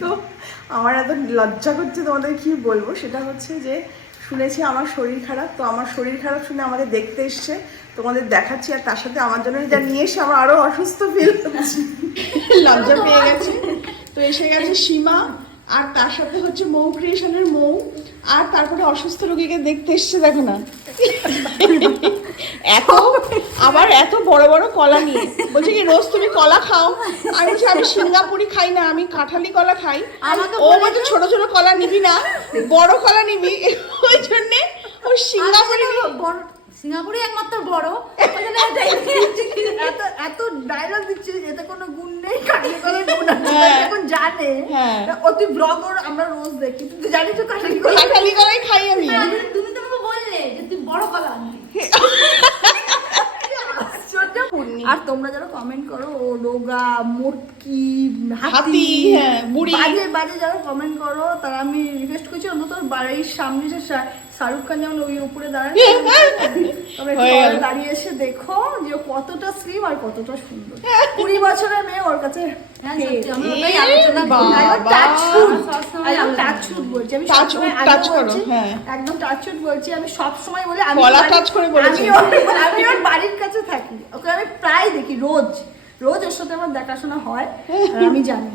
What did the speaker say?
তো আমার এত লজ্জা করছে, তোমাদের কি বলবো। সেটা হচ্ছে যে শুনেছি আমার শরীর খারাপ, তো আমার শরীর খারাপ শুনে আমাদের দেখতে এসছে, তোমাদের দেখাচ্ছি। আর তার সাথে আমার জন্য যা নিয়ে এসে আমার আরো অসুস্থ ফিল হচ্ছে, লজ্জা পেয়ে গেছে। তো এসে গেছে সীমা, আর তার সাথে হচ্ছে মৌ ক্রিয়েশনের মৌ, আর তারপরে অসুস্থ রোগীকে দেখতে এসছে, দেখো না এত, আবার এত বড় বড় কলা নিয়ে বলছে কি রোজ তুমি কলা খাও। আমি বলছি আমি সিঙ্গাপুরি খাই না, আমি কাঁঠালি কলা খাই। ও বলছে ছোট ছোট কলা নিবি না, বড় কলা নিবি। ওই জন্যে ও সিঙ্গাপুরি সিঙ্গাপুরে একমাত্র বড় এত এত ডায়লগ দিচ্ছে, এতে কোনো গুণ নেই, কাঠি কলার গুণ আছে এখন জানে। অতি ব্লগর আমরা রোজ দেখি, তুই জানিস তো কাঁঠালি কলাই খাই আমি। তুমি তো আমাকে বললে যে তুই বড় কলা আনবি। আর তোমরা যারা কমেন্ট করো ও রোগা মোটকি হাতি বুড়ি বাজে বাজে যারা কমেন্ট করো, তারা আমি রিকোয়েস্ট করছি অন্তত বাড়ির সামনে যে শাহরুখ খান যেমন ওই উপরে দাঁড়ায় দাঁড়িয়ে এসে দেখো যে কতটা স্লিম আর কতটা সুন্দর। 20 বছরের মেয়ে ওর কাছে আমি সবসময় বলি আমি ওর বাড়ির কাছে থাকি, ওকে আমি প্রায় দেখি, রোজ রোজ ওর সাথে আমার দেখাশোনা হয়, আমি জানি।